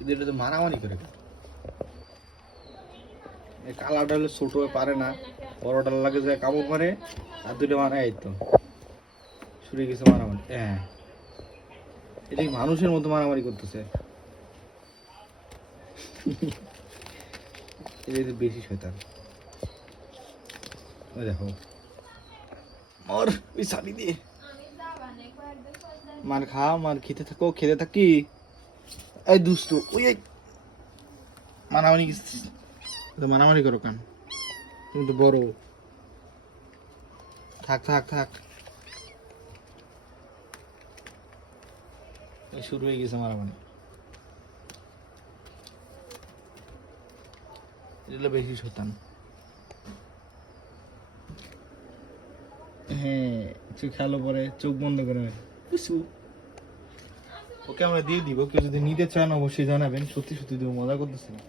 এদের তো মারামারি করে। এই কালাটা হলে ছোট পারে না, বড়টা লাগে যায় কামড় করে, আর দুটো মারাই তো শুরু গেছে মারামারি। হ্যাঁ, এটা মানুষের মতো মারামারি করতেছে। এটা বেশি শয়তান। ওই দেখো মর ওই চাবি দিয়ে মার খাও, মার খেতে থাকো, খেতে থাকি। এই দুষ্টু ওই মারামারি মারামারি করো কেন? তুমি তো বড়। থাক থাক থাক, শুরু হয়ে গেছে মারামারি। এটা বেশি শতান। হ্যাঁ, চোখ খেলো পরে চোখ বন্ধ করে কিছু। ওকে আমরা দিয়ে দিব, কেউ যদি নিতে চান অবশ্যই জানাবেন। সত্যি সত্যি মজা করতেছি না।